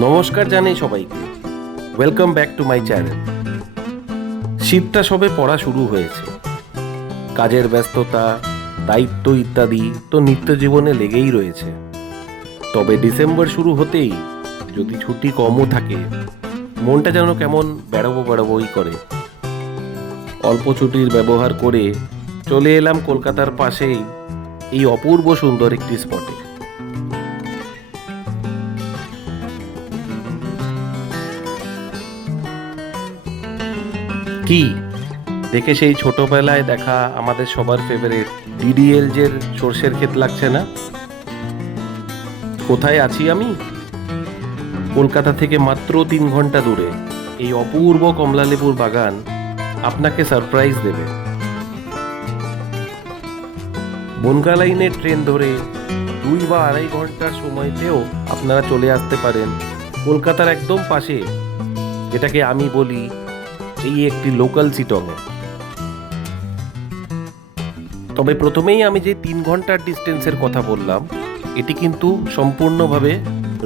নমস্কার জানাই সবাইকে। Welcome back to my channel শীতটা সবে পড়া শুরু হয়েছে। কাজের ব্যস্ততা, দায়িত্ব ইত্যাদি তো নিত্য জীবনে লেগেই রয়েছে। তবে ডিসেম্বর শুরু হতেই যদি ছুটি কমও থাকে, মনটা যেন কেমন বেড়াবো বেড়াবোই করে। অল্প ছুটির ব্যবহার করে চলে এলাম কলকাতার পাশেই এই অপূর্ব সুন্দর একটি স্পটে কি? দেখে সেই ছোটবেলায় দেখা আমাদের সবার ফেভারিট ডিডিএল জের সর্ষের ক্ষেত লাগছে না? কোথায় আছি আমি? কলকাতা থেকে মাত্র তিন ঘণ্টা দূরে। এই অপূর্ব কমলালেবুর বাগান আপনাকে সারপ্রাইজ দেবে। বনগা লাইনের ট্রেন ধরে দুই বা আড়াই ঘণ্টার সময়তেও আপনারা চলে আসতে পারেন কলকাতার একদম পাশে, যেটাকে আমি বলি এই একটি লোকাল সিটংয়ে তবে প্রথমেই আমি যে তিন ঘণ্টার ডিস্টেন্সের কথা বললাম, এটি কিন্তু সম্পূর্ণভাবে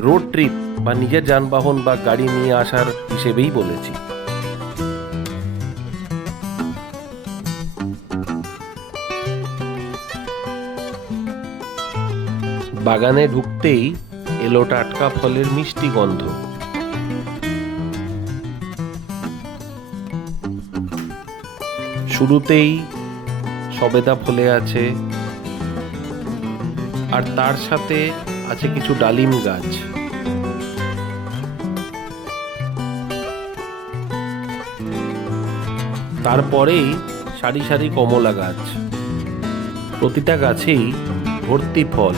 রোড ট্রিপ বা নিজের যানবাহন বা গাড়ি নিয়ে আসার হিসেবেই বলেছি। বাগানে ঢুকতেই এলো টাটকা ফলের মিষ্টি গন্ধ। শুরুতেই সবেদা ফলে আছে। আর তার সাথে আছে কিছু ডালিম গাছ। তারপরেই সারি সারি কমলা গাছ। প্রতিটা গাছেই ভর্তি ফল।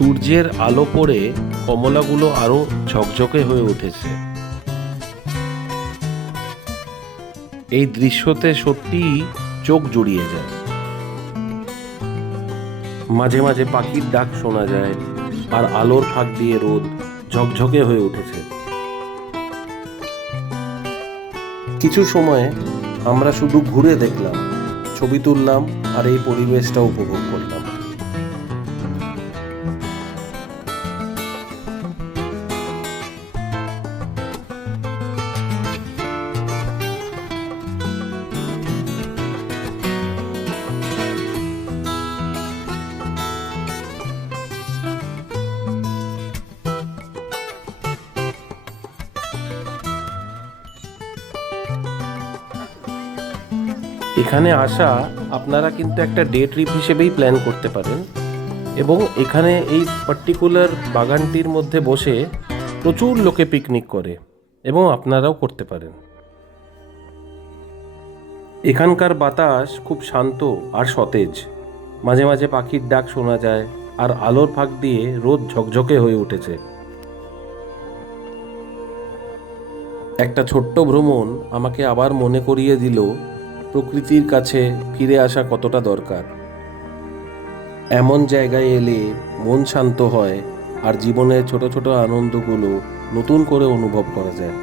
সূর্যের আলো পড়ে কমলাগুলো আরও ঝকঝকে হয়ে উঠেছে। এই দৃশ্যতে সত্যিই চোখ জুড়িয়ে যায়। মাঝে মাঝে পাখির ডাক শোনা যায় আর আলোর ফাঁক দিয়ে রোদ ঝকঝকে হয়ে উঠেছে। কিছু সময় আমরা শুধু ঘুরে দেখলাম, ছবি তুললাম আর এই পরিবেশটা উপভোগ করলাম। এখানে আসা আপনারা কিন্তু একটা ডে ট্রিপ হিসেবেই প্ল্যান করতে পারেন। এবং এখানে এই পার্টিকুলার বাগানটির মধ্যে বসে প্রচুর লোকে পিকনিক করে এবং আপনারাও করতে পারেন। এখানকার বাতাস খুব শান্ত আর সতেজ। মাঝে মাঝে পাখির ডাক শোনা যায় আর আলোর ফাঁক দিয়ে রোদ ঝকঝকে হয়ে উঠেছে। একটা ছোট্ট ভ্রমণ আমাকে আবার মনে করিয়ে দিল প্রকৃতির কাছে ফিরে আসা কতটা দরকার? এমন জায়গায় এলে মন শান্ত হয় আর জীবনের ছোট ছোট আনন্দগুলো নতুন করে অনুভব করা যায়।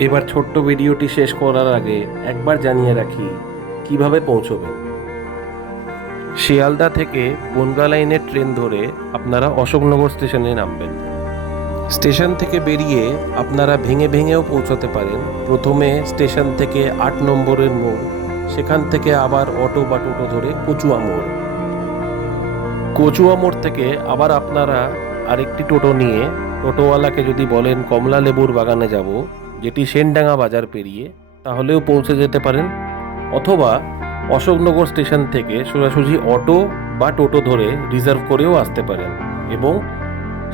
এবার ছোট্ট ভিডিওটি শেষ করার আগে একবার জানিয়ে রাখি, কীভাবে পৌঁছবেন? শিয়ালদা থেকে বনগা লাইনের ট্রেন ধরে আপনারা অশোকনগর স্টেশনে নামবেন। স্টেশন থেকে বেরিয়ে আপনারা ভেঙে ভেঙেও পৌঁছাতে পারেন। প্রথমে স্টেশন থেকে আট নম্বরের মোড়, সেখান থেকে আবার অটো বা টোটো ধরে কচুয়া মোড়। কচুয়া মোড় থেকে আবার আপনারা আরেকটি টোটো নিয়ে, টোটোওয়ালাকে যদি বলেন, কমলা লেবুর বাগানে যাব, যেটি সেনডাঙ্গা বাজার পেরিয়ে, তাহলেও পৌঁছে যেতে পারেন। অথবা অশোকনগর স্টেশন থেকে সোজাসুজি অটো বা টোটো ধরে রিজার্ভ করেও আসতে পারেন এবং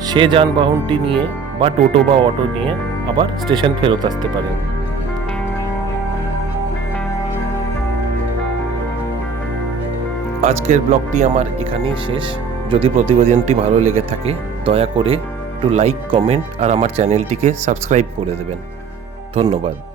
সে যানবাহনটি নিয়ে বা টোটো বা অটো নিয়ে আবার স্টেশন ফেরত আসতে পারেন আজকের ব্লগটি আমার এখানেই শেষ। যদি প্রতিবেদনটি ভালো লেগে থাকে, দয়া করে একটু লাইক কমেন্ট আর আমার চ্যানেলটিকে সাবস্ক্রাইব করে দেবেন। ধন্যবাদ।